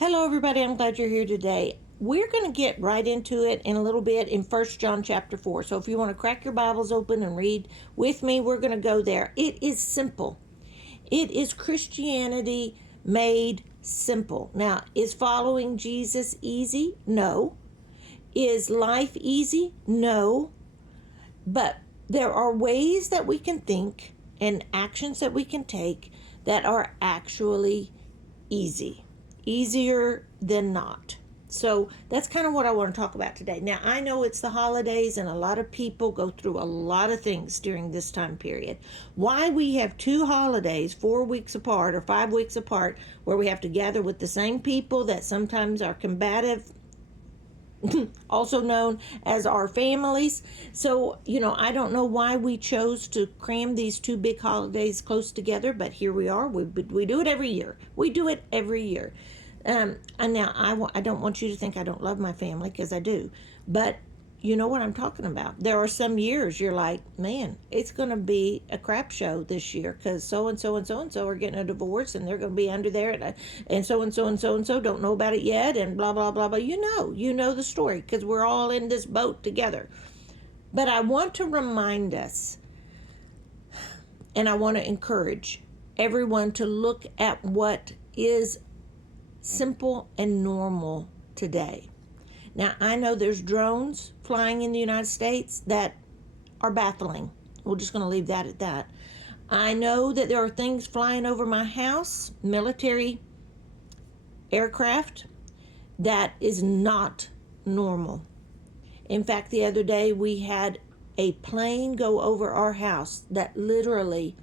Hello, everybody. I'm glad you're here today. We're going to get right into it in a little bit in 1 John chapter 4. So if you want to crack your Bibles open and read with me, we're going to go there. It is simple. It is Christianity made simple. Now, is following Jesus easy? No. Is life easy? No. But there are ways that we can think and actions that we can take that are actually easier than not. So that's kind of what I want to talk about today. Now, I know it's the holidays and a lot of people go through a lot of things during this time period. Why we have two holidays 4 weeks apart or 5 weeks apart where we have to gather with the same people that sometimes are combative, also known as our families. So, I don't know why we chose to cram these two big holidays close together, but here we are. We do it every year. We do it every year. And now I don't want you to think I don't love my family, because I do. But you know what I'm talking about. There are some years you're like, man, it's going to be a crap show this year because so-and-so and so-and-so are getting a divorce and they're going to be under there and so-and-so and so-and-so don't know about it yet and blah, blah, blah, blah. You know the story because we're all in this boat together. But I want to remind us, and I want to encourage everyone to look at what is simple and normal today. Now, I know there's drones flying in the United States that are baffling. We're just going to leave that at that. I know that there are things flying over my house, military aircraft, that is not normal. In fact, the other day we had a plane go over our house that literally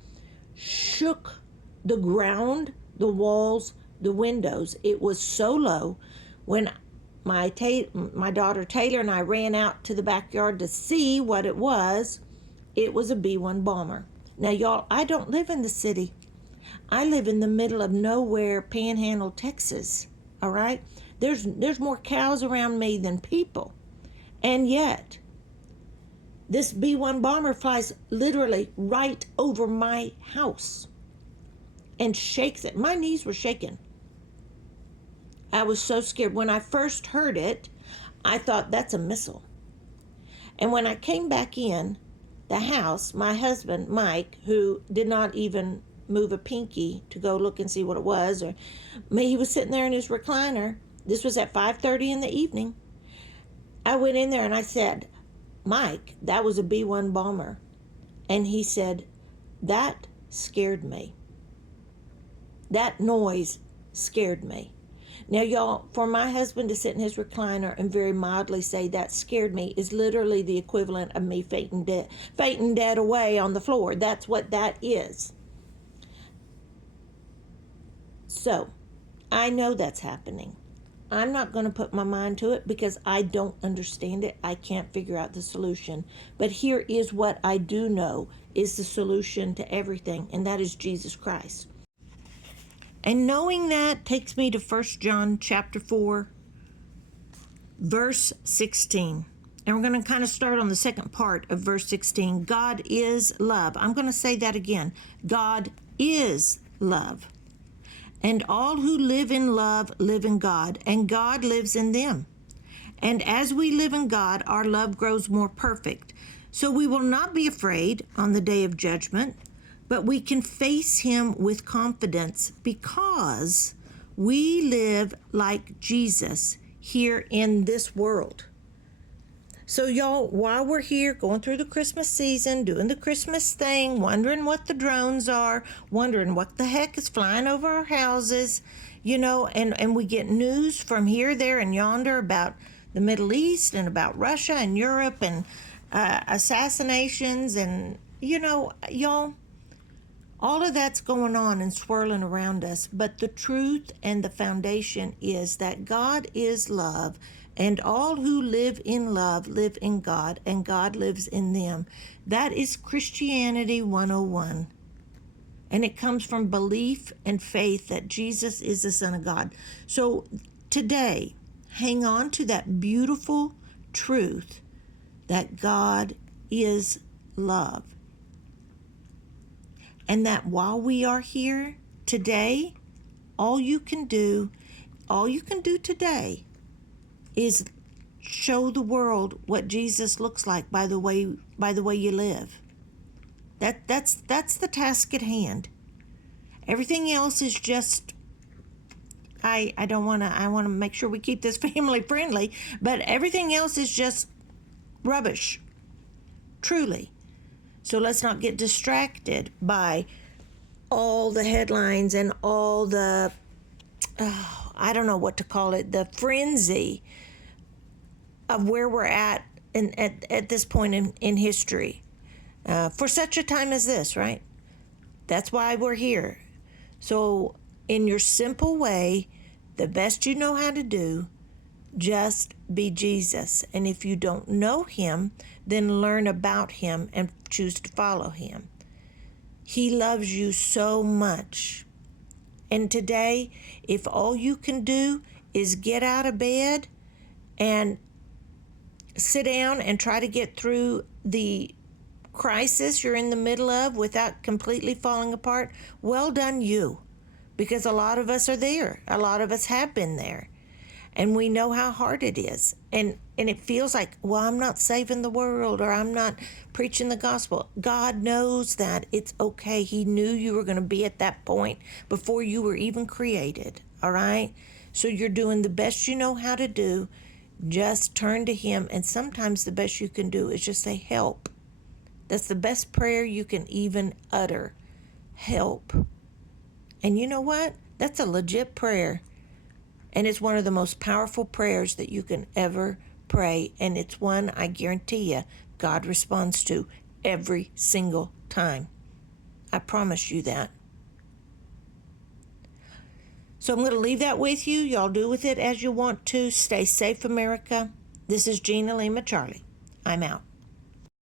shook the ground, the walls, the windows. It was so low. When my daughter Taylor and I ran out to the backyard to see what it was a B-1 bomber. Now, y'all, I don't live in the city. I live in the middle of nowhere, Panhandle, Texas. All right? There's more cows around me than people. And yet, this B-1 bomber flies literally right over my house and shakes it. My knees were shaking. I was so scared. When I first heard it, I thought, that's a missile. And when I came back in the house, my husband, Mike, who did not even move a pinky to go look and see what it was, he was sitting there in his recliner. This was at 5:30 in the evening. I went in there and I said, Mike, that was a B-1 bomber. And he said, that scared me. That noise scared me. Now, y'all, for my husband to sit in his recliner and very mildly say that scared me is literally the equivalent of me fainting dead away on the floor. That's what that is. So, I know that's happening. I'm not going to put my mind to it because I don't understand it. I can't figure out the solution. But here is what I do know is the solution to everything, and that is Jesus Christ. And knowing that takes me to 1 John chapter 4, verse 16. And we're going to kind of start on the second part of verse 16. God is love. I'm going to say that again. God is love. And all who live in love live in God, and God lives in them. And as we live in God, our love grows more perfect. So we will not be afraid on the day of judgment, but we can face him with confidence because we live like Jesus here in this world. So y'all, while we're here going through the Christmas season, doing the Christmas thing, wondering what the drones are, wondering what the heck is flying over our houses, and we get news from here, there, and yonder about the Middle East and about Russia and Europe and assassinations and, y'all, all of that's going on and swirling around us, but the truth and the foundation is that God is love, and all who live in love live in God, and God lives in them. That is Christianity 101. And it comes from belief and faith that Jesus is the Son of God. So today, hang on to that beautiful truth that God is love. And that while we are here today, all you can do all you can do today is show the world what Jesus looks like by the way you live. That's the task at hand. Everything else is just, I want to make sure we keep this family friendly, but everything else is just rubbish, truly. So let's not get distracted by all the headlines and all the, I don't know what to call it, the frenzy of where we're at at this point in history. For such a time as this, right? That's why we're here. So in your simple way, the best you know how to do, just be Jesus. And if you don't know him, then learn about him and choose to follow him. He loves you so much. And today, if all you can do is get out of bed and sit down and try to get through the crisis you're in the middle of without completely falling apart, well done you. Because a lot of us are there. A lot of us have been there. And we know how hard it is. And it feels like, well, I'm not saving the world, or I'm not preaching the gospel. God knows that. It's okay. He knew you were going to be at that point before you were even created. All right? So you're doing the best you know how to do. Just turn to him. And sometimes the best you can do is just say, help. That's the best prayer you can even utter. Help. And you know what? That's a legit prayer. And it's one of the most powerful prayers that you can ever pray. And it's one I guarantee you God responds to every single time. I promise you that. So I'm going to leave that with you. Y'all do with it as you want to. Stay safe, America. This is Gina Lima Charlie. I'm out.